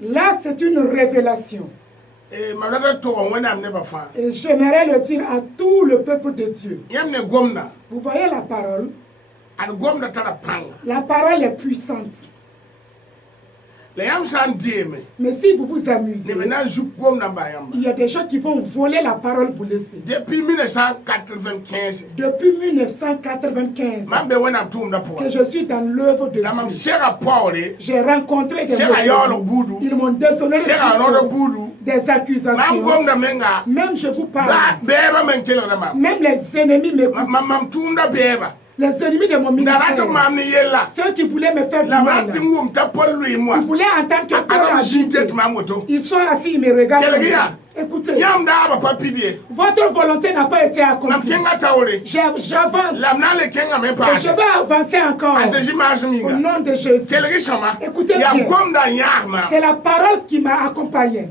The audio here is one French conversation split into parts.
Là, c'est une révélation. Et j'aimerais le dire à tout le peuple de Dieu. Vous voyez la parole? La parole est puissante. Mais si vous vous amusez, il y a des gens qui vont voler la parole, vous laisser. Depuis 1995, que je suis dans l'œuvre de Dieu. J'ai rencontré des gens. Ils m'ont désolé des accusations. Même je vous parle. Même les ennemis m'écoutent. Les ennemis de mon ministère, ceux qui voulaient me faire du mal, ils voulaient entendre que Paul a dit. Ils sont assis, ils me regardent. Écoutez, votre volonté n'a pas été accomplie. J'avance. Et je vais avancer encore. Au nom de Jésus. Écoutez bien. C'est la parole qui m'a accompagné.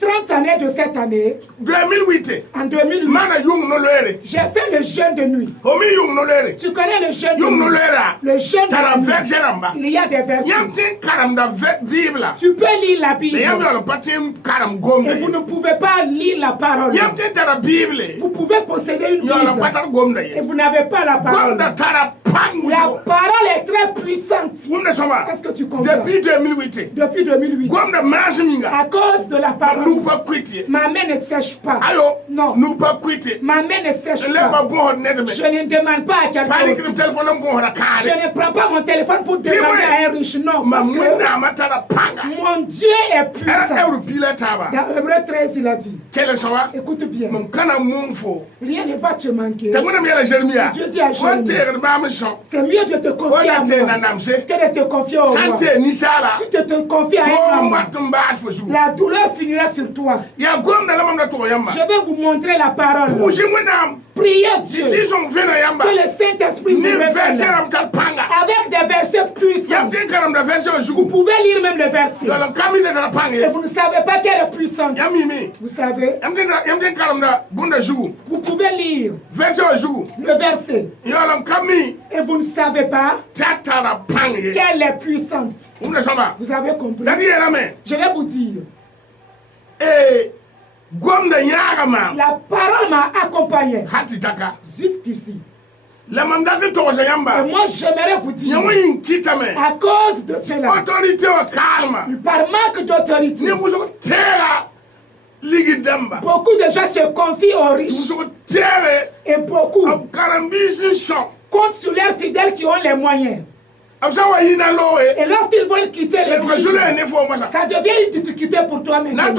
30 années de cette année, 2008, en 2008, j'ai fait le jeûne de nuit. Tu connais le jeûne de nuit? Le jeûne de nuit. Il y a des versets. Tu peux lire la Bible. Et vous ne pouvez pas lire la parole. Vous pouvez posséder une Bible. Et vous n'avez pas la parole. La parole est très puissante. Est-ce que tu comprends? Depuis 2008. À cause de la parole. Ma main ne sèche pas. Non. Ma main ne sèche pas. Je ne demande pas à quelqu'un. Je ne prends pas mon téléphone pour demander à un riche. Non. Parce que mon Dieu est puissant. Dans Hébreu 13, il a dit. Écoute bien. Rien ne va te manquer. Dieu dit à Jérémie. C'est mieux de te confier à moi que de te confier au roi. Si tu te confies à un homme, la douleur finira sur toi. Je vais vous montrer la parole. Priez Dieu que le Saint-Esprit vous révèle avec des versets puissants. Vous pouvez lire même le verset. Et vous ne savez pas quelle est puissante. Vous savez, vous pouvez lire le verset. Et vous ne savez pas qu'elle est puissante. Vous avez compris? Je vais vous dire. La parole m'a accompagné jusqu'ici. Et moi, j'aimerais vous dire, à cause de cela, par manque d'autorité, beaucoup de gens se confient aux riches. Et beaucoup comptent sur leurs fidèles qui ont les moyens. Et lorsqu'ils veulent quitter l'église, ça devient une difficulté pour toi maintenant.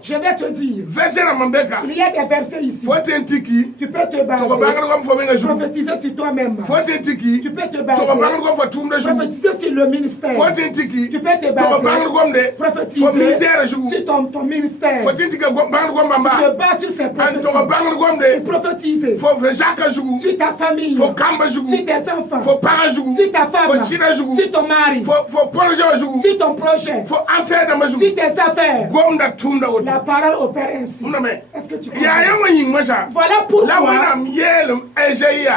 Je vais te dire, il y a des versets ici. Tu peux te baser, prophétiser sur toi-même. Tu peux te baser, prophétiser sur le ministère. Tu peux te baser, prophétiser sur ton ministère. Tu te bases sur ces prophéties. Et prophétiser sur ta famille, sur tes enfants, sur ta femme, sur ton mari, sur ton projet, sur tes affaires. La parole opère ainsi. Est-ce que tu comprends? Voilà pourquoi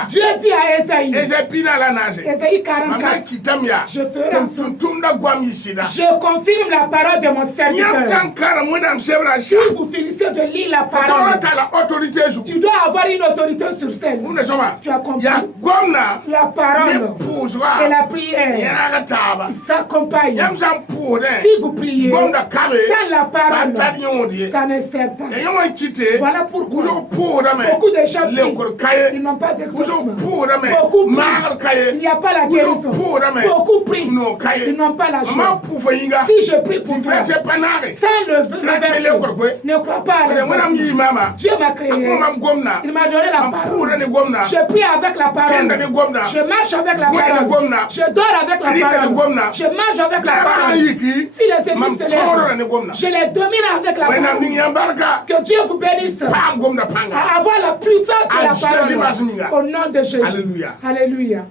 Dieu dit à Ésaïe, Ésaïe 44, je ferai en sorte. Je confirme la parole de mon serviteur. Si vous finissez de lire la parole, tu dois avoir une autorité sur celle. Tu as compris? La parole et la prière qui s'accompagnent. Si vous priez sans la parole, ça ne sert pas. Voilà pourquoi beaucoup de gens prient, ils n'ont pas d'exaucement. Beaucoup prient, il n'y a pas la guérison. Beaucoup prient, ils n'ont pas la joie. Si je prie pour toi, sans le verset, ne crois pas à l'exaucement. Dieu m'a créé, il m'a donné la parole. Je prie avec la parole, je marche avec la parole, je dors avec la parole, je mange avec la parole. Si les ennemis se lèvent, je les domine avec la parole. Que Dieu vous bénisse à avoir la puissance de la parole. Au nom de Jésus. Alléluia.